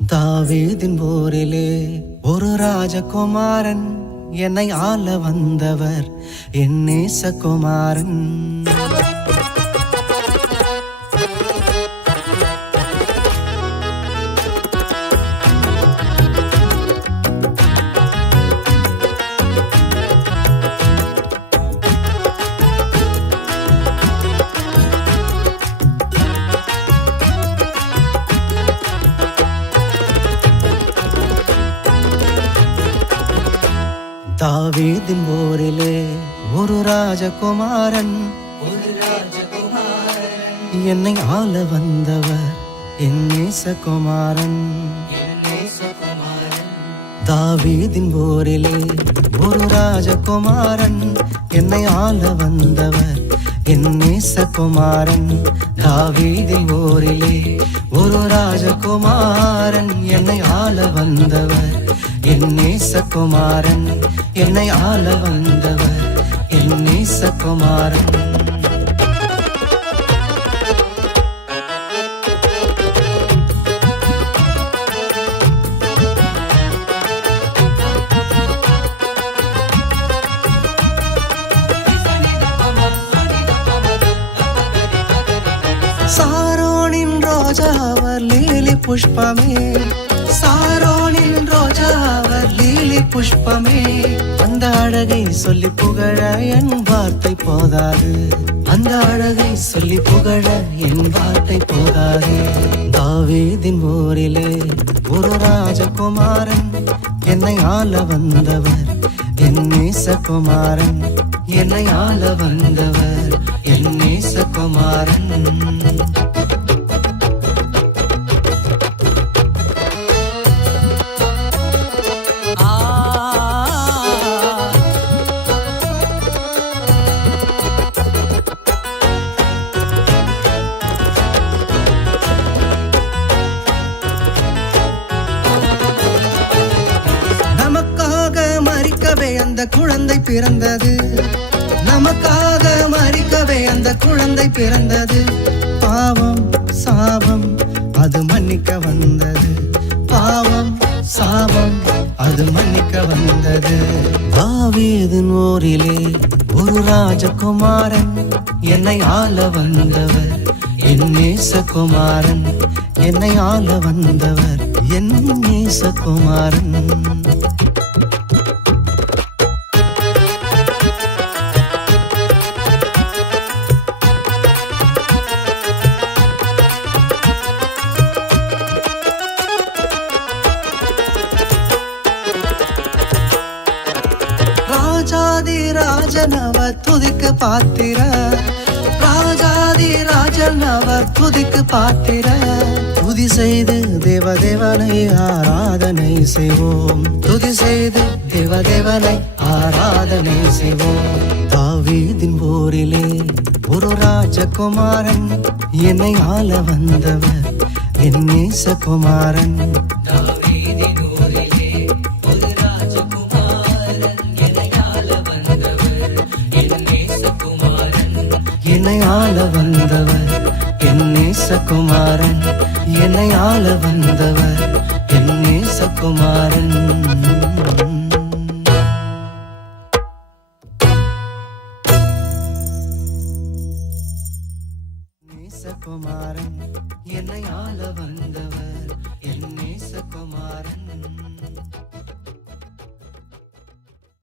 தாவீதின் போரிலே ஒரு ராஜகுமாரன் என்னை ஆள வந்தவர் என் நேசகுமாரன். தாவீதின் போரிலே ஒரு ராஜகுமாரன் என்னை ஆள வந்தவர் என் நேசகுமாரன். தாவீதின் போரிலே ஒரு ராஜகுமாரன் என்னை ஆள வந்தவர் என் நேசகுமாரன். தாவீதின் போரிலே ஒரு ராஜகுமாரன் என்னை ஆள வந்தவர் என் நேசகுமாரன். என்னை ஆள வந்தவர் என் நேசகுமாரன். சாரோனின் ரோஜா அவர் லீலி புஷ்பமே, சாரோனின் ரோஜா அவர் லீலி புஷ்பமே. அந்த அழகை சொல்லி புகழ என் வார்த்தை போதாது, அந்த அழகை சொல்லி புகழ என் வார்த்தை போதாது. தாவீதின் போரிலே ஒரு ராஜகுமாரன் என்னை ஆள வந்தவர் என் நேசகுமாரன். என்னை ஆள வந்தவர் என் நேசகுமாரன். அந்த குழந்தை பிறந்தது, நமக்காக மரிக்கவே அந்த குழந்தை பிறந்தது. பாவம் சாபம் அது மன்னிக்க வந்தது, பாவம் சாபம் அது மன்னிக்க வந்தது. தாவீதின் ஊரிலே ஒரு ராஜகுமாரன் என்னை ஆள வந்தவர் என் நேசகுமாரன். என்னை ஆள வந்தவர் என் நேசகுமாரன். ராஜாதி ராஜனவ துதிக்கு பாத்திர, ராஜாதி ராஜனவ துதிக்கு பாத்திர. துதி செய்து தேவதேவனை ஆராதனை செய்வோம், துதி செய்து தேவதேவனை ஆராதனை செய்வோம். தாவீதின் போரிலே ஒரு ராஜகுமாரன் என்னை ஆள வந்தவர் என் நேசகுமாரன். என்னை ஆள வந்தவர் என் நேசகுமாரன். என்னை ஆள வந்தவர் என் நேசகுமாரன். நேசகுமாரன் என்னை ஆள வந்தவர்